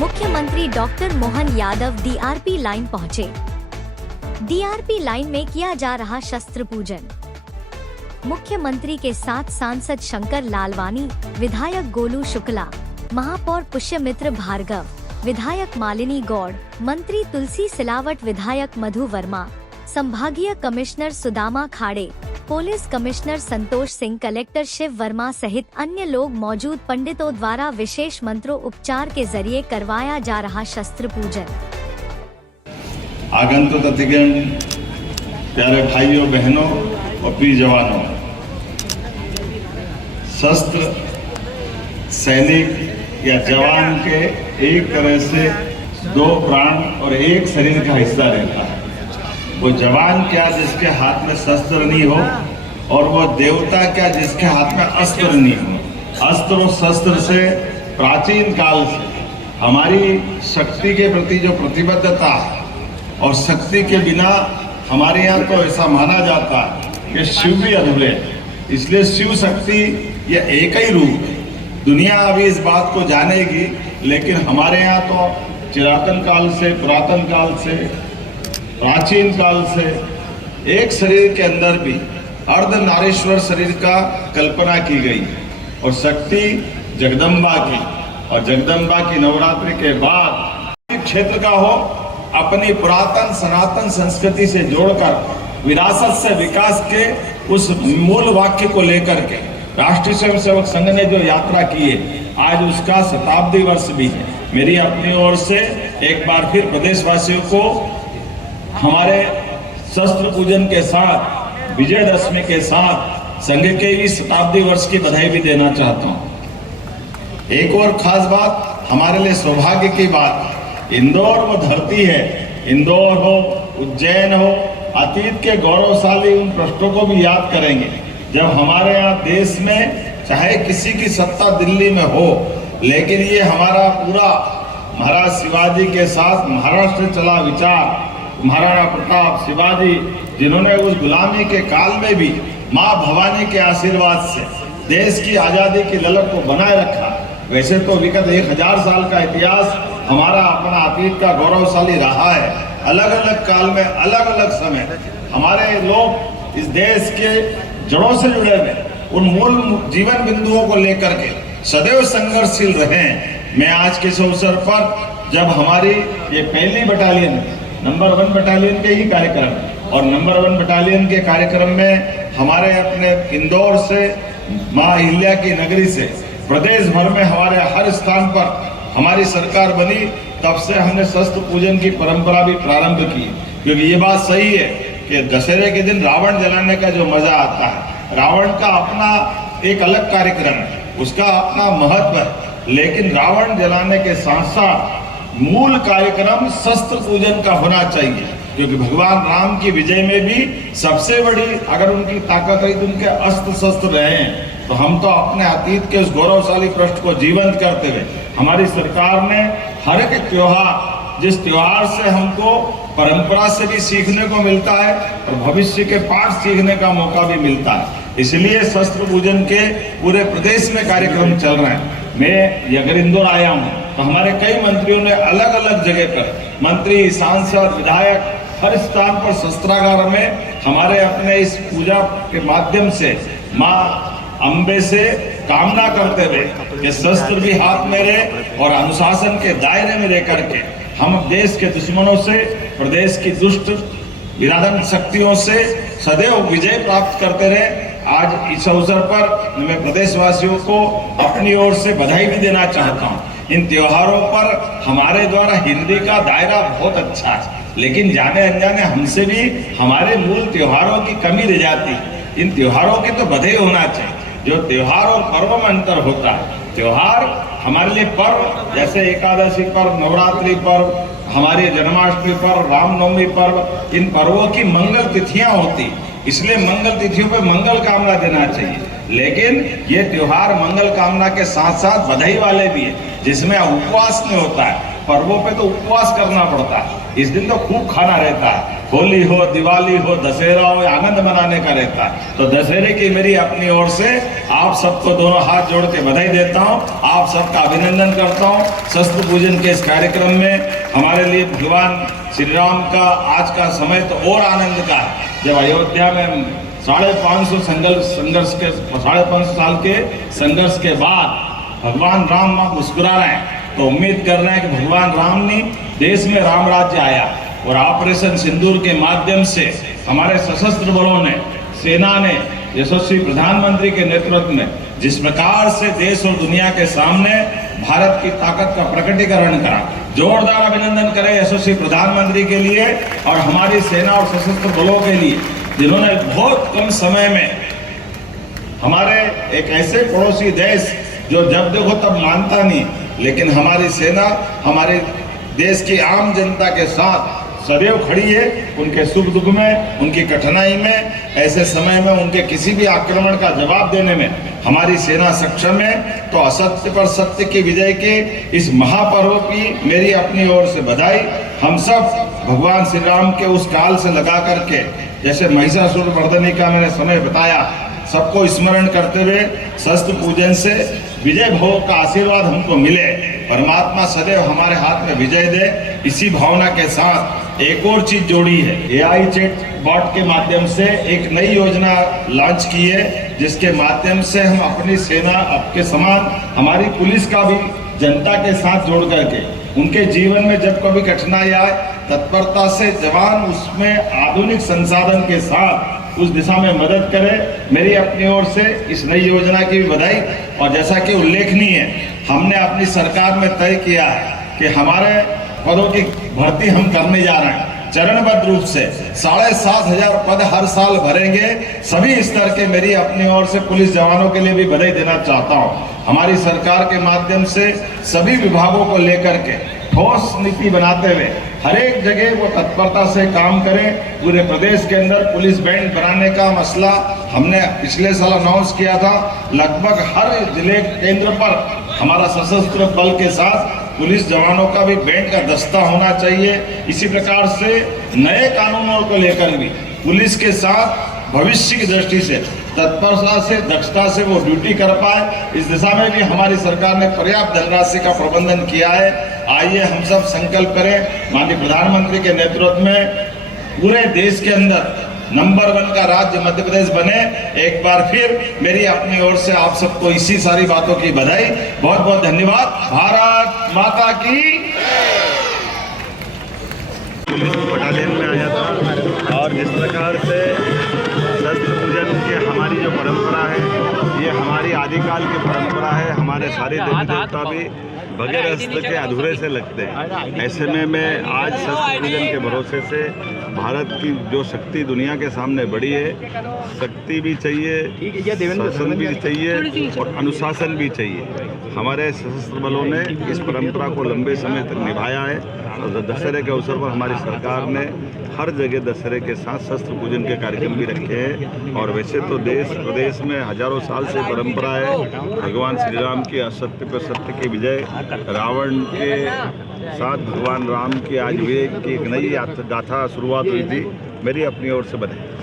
मुख्यमंत्री doctor Mohan Yadav DRP line पहुंचे। DRP line में किया जा रहा शस्त्र पूजन। मुख्यमंत्री के साथ सांसद शंकर लालवानी, विधायक गोलू शुक्ला, महापौर पुष्यमित्र भार्गव, विधायक मालिनी गौड़, मंत्री तुलसी सिलावट, विधायक मधु वर्मा, संभागीय कमिश्नर सुदामा खाड़े, police commissioner Santosh Singh, collector Shiv Verma सहित अन्य लोग मौजूद। पंडितों द्वारा विशेष मंत्रों उपचार के जरिए करवाया जा रहा शस्त्र पूजन। आगंतुक अतिथिगण, प्यारे भाइयों बहनों और प्रिय जवानों, शस्त्र सैनिक या जवान के एक तरह से दो प्राण और एक शरीर का हिस्सा रहता है। वो जवान क्या जिसके हाथ में शस्त्र नहीं हो, और वो देवता क्या जिसके हाथ में अस्त्र नहीं हो। अस्त्र और शस्त्र से प्राचीन काल से हमारी शक्ति के प्रति जो प्रतिबद्धता है, और शक्ति के बिना हमारे यहाँ तो ऐसा माना जाता है कि शिव भी अधूरे हैं। इसलिए शिव शक्ति ये एक ही रूप है। दुनिया अभी इस बात को जानेगी, लेकिन हमारे यहाँ तो चिरातन काल से, पुरातन काल से, प्राचीन काल से एक शरीर के अंदर भी अर्धनारीश्वर शरीर का कल्पना की गई, और शक्ति जगदम्बा की, और जगदम्बा की नवरात्रि के बाद क्षेत्र का हो, अपनी पुरातन सनातन संस्कृति से जोड़कर विरासत से विकास के उस मूल वाक्य को लेकर के राष्ट्रीय स्वयंसेवक संघ ने जो यात्रा की है, आज उसका शताब्दी वर्ष भी है। मेरी अपनी ओर से एक बार फिर प्रदेशवासियों को हमारे शस्त्र पूजन के साथ, विजयदशमी के साथ संघ के भी शताब्दी वर्ष की बधाई भी देना चाहता हूँ। एक और खास बात, हमारे लिए सौभाग्य की बात, इंदौर वो धरती है, इंदौर हो, उज्जैन हो, अतीत के गौरवशाली उन पृष्ठों को भी याद करेंगे जब हमारे यहाँ देश में चाहे किसी की सत्ता दिल्ली में हो, लेकिन ये हमारा पूरा महाराज शिवाजी के साथ महाराष्ट्र चला विचार, महाराणा प्रताप शिवाजी जिन्होंने उस गुलामी के काल में भी माँ भवानी के आशीर्वाद से देश की आजादी की ललक को बनाए रखा। वैसे तो विगत 1000 साल का इतिहास हमारा अपना अतीत का गौरवशाली रहा है। अलग अलग काल में, अलग अलग समय हमारे लोग इस देश के जड़ों से जुड़े हुए, उन मूल जीवन बिंदुओं को लेकर के सदैव संघर्षशील रहे हैं। मैं आज के इस अवसर पर जब हमारी ये पहली बटालियन, नंबर 1 बटालियन के ही कार्यक्रम, और नंबर 1 बटालियन के कार्यक्रम में हमारे अपने इंदौर से, माँ अहिल्या की नगरी से, प्रदेश भर में हमारे हर स्थान पर हमारी सरकार बनी, तब से हमने शस्त्र पूजन की परंपरा भी प्रारंभ की। क्योंकि ये बात सही है कि दशहरे के दिन रावण जलाने का जो मजा आता है, रावण का अपना एक अलग कार्यक्रम है, उसका अपना महत्व है, लेकिन रावण जलाने के साथ साथ मूल कार्यक्रम शस्त्र पूजन का होना चाहिए। क्योंकि भगवान राम की विजय में भी सबसे बड़ी अगर उनकी ताकत रही तो उनके अस्त्र शस्त्र रहे हैं। तो हम तो अपने अतीत के उस गौरवशाली पृष्ठ को जीवंत करते हुए हमारी सरकार ने हर एक त्योहार, जिस त्योहार से हमको परंपरा से भी सीखने को मिलता है और भविष्य के पाठ सीखने का मौका भी मिलता है, इसलिए शस्त्र पूजन के पूरे प्रदेश में कार्यक्रम चल रहे हैं। मैं अगर इंदौर आया हूँ तो हमारे कई मंत्रियों ने अलग अलग जगह पर, मंत्री, सांसद, विधायक, हर स्थान पर शस्त्रागार में हमारे अपने इस पूजा के माध्यम से माँ अम्बे से कामना करते हुए कि शस्त्र भी हाथ में रहे और अनुशासन के दायरे में रह करके हम देश के दुश्मनों से, प्रदेश की दुष्ट विराधन शक्तियों से सदैव विजय प्राप्त करते रहे। आज इस अवसर पर मैं प्रदेशवासियों को अपनी ओर से बधाई भी देना चाहता हूँ। इन त्योहारों पर हमारे द्वारा हिंदी का दायरा बहुत अच्छा है, लेकिन जाने अनजाने हमसे भी हमारे मूल त्योहारों की कमी रह जाती है। इन त्योहारों की तो बधाई होना चाहिए। जो त्योहार और पर्व में अंतर होता है, त्योहार हमारे लिए पर्व, जैसे एकादशी पर्व, नवरात्रि पर्व, हमारे जन्माष्टमी पर्व, रामनवमी पर्व, इन पर्वों की मंगल तिथियां होती, इसलिए मंगल तिथियों पे मंगल कामना देना चाहिए। लेकिन ये त्योहार मंगल कामना के साथ साथ बधाई वाले भी है, जिसमें उपवास नहीं होता है, पर्वों पे तो उपवास करना पड़ता है, इस दिन तो खूब खाना रहता है। होली हो, दिवाली हो, दशहरा हो, आनंद मनाने का रहता है। तो दशहरे की मेरी अपनी ओर से आप सबको दोनों हाथ जोड़ के बधाई देता हूँ, आप सबका अभिनंदन करता हूँ। शस्त्र पूजन के इस कार्यक्रम में हमारे लिए भगवान श्री राम का आज का समय तो और आनंद का है। जब अयोध्या में 550 साल के संघर्ष के बाद भगवान राम मुस्कुरा रहे हैं, तो उम्मीद कर रहे हैं कि भगवान राम ने देश में राम राज्य आया और ऑपरेशन सिंदूर के माध्यम से हमारे सशस्त्र बलों ने, सेना ने, यशस्वी प्रधानमंत्री के नेतृत्व में जिस प्रकार से देश और दुनिया के सामने भारत की ताकत का प्रकटीकरण करा, जोरदार अभिनंदन करें यशस्वी प्रधानमंत्री के लिए और हमारी सेना और सशस्त्र बलों के लिए, जिन्होंने बहुत कम समय में हमारे एक ऐसे पड़ोसी देश जो जब देखो तब मानता नहीं, लेकिन हमारी सेना हमारे देश की आम जनता के साथ सदैव खड़ी है। उनके सुख दुख में, उनकी कठिनाई में, ऐसे समय में उनके किसी भी आक्रमण का जवाब देने में हमारी सेना सक्षम है। तो असत्य पर सत्य की विजय के इस महापर्व की मेरी अपनी ओर से बधाई। हम सब भगवान श्री राम के उस काल से लगा करके, जैसे महिषासुर मर्दनी का मैंने समय बताया, सबको स्मरण करते हुए शस्त्र पूजन से विजय भोग का आशीर्वाद हमको मिले, परमात्मा सदैव हमारे हाथ में विजय दे। इसी भावना के साथ एक और चीज जोड़ी है, AI चैट बॉट के माध्यम से एक नई योजना लॉन्च की है, जिसके माध्यम से हम अपनी सेना आपके समान हमारी पुलिस का भी जनता के साथ जोड़ करके उनके जीवन में जब कभी कठिनाई आए, तत्परता से जवान उसमें आधुनिक संसाधन के साथ उस दिशा में मदद करे। मेरी अपनी ओर से इस नई योजना की भी बधाई। और जैसा कि उल्लेखनीय है, हमने अपनी सरकार में तय किया है कि हमारे पदों की भर्ती हम करने जा रहे हैं चरणबद्ध रूप से। 7,500 पद हर साल भरेंगे सभी स्तर के। मेरी अपनी ओर से पुलिस जवानों के लिए भी बधाई देना चाहता हूँ। हमारी सरकार के माध्यम से सभी विभागों को लेकर के ठोस नीति बनाते हुए हर एक जगह वो तत्परता से काम करें। पूरे प्रदेश के अंदर पुलिस बैंड बनाने का मसला हमने पिछले साल अनाउंस किया था। लगभग हर जिले केंद्र पर हमारा सशस्त्र बल के साथ पुलिस जवानों का भी बैंड का दस्ता होना चाहिए। इसी प्रकार से नए कानूनों को लेकर भी पुलिस के साथ भविष्य की दृष्टि से तत्परता से, दक्षता से वो ड्यूटी कर पाए, इस दिशा में भी हमारी सरकार ने पर्याप्त धनराशि का प्रबंधन किया है। आइए हम सब संकल्प करें, माननीय प्रधानमंत्री के नेतृत्व में पूरे देश के अंदर नंबर 1 का राज्य मध्य प्रदेश बने। एक बार फिर मेरी अपनी ओर से आप सबको इसी सारी बातों की बधाई। बहुत बहुत धन्यवाद। भारत माता की। बटालियन में आया था और जिस प्रकार से शस्त्र पूजन की हमारी जो परंपरा है, ये हमारी आदिकाल की परंपरा है। हमारे सारे देवी देवता भी बगैर अस्त्र के अधूरे से लगते हैं। ऐसे में मैं आज शस्त्र पूजन के भरोसे से भारत की जो शक्ति दुनिया के सामने बड़ी है, शक्ति भी चाहिए, शासन भी चाहिए और अनुशासन भी चाहिए। हमारे सशस्त्र बलों ने इस परंपरा को लंबे समय तक निभाया है और दशहरे के अवसर पर हमारी सरकार ने हर जगह दशहरे के साथ शस्त्र पूजन के कार्यक्रम भी रखे हैं। और वैसे तो देश प्रदेश में हजारों साल से परंपरा है भगवान श्री राम की असत्य पर सत्य की विजय, रावण के साथ भगवान राम की आज विजय की एक नई गाथा शुरुआत हुई थी। मेरी अपनी ओर से बधाई।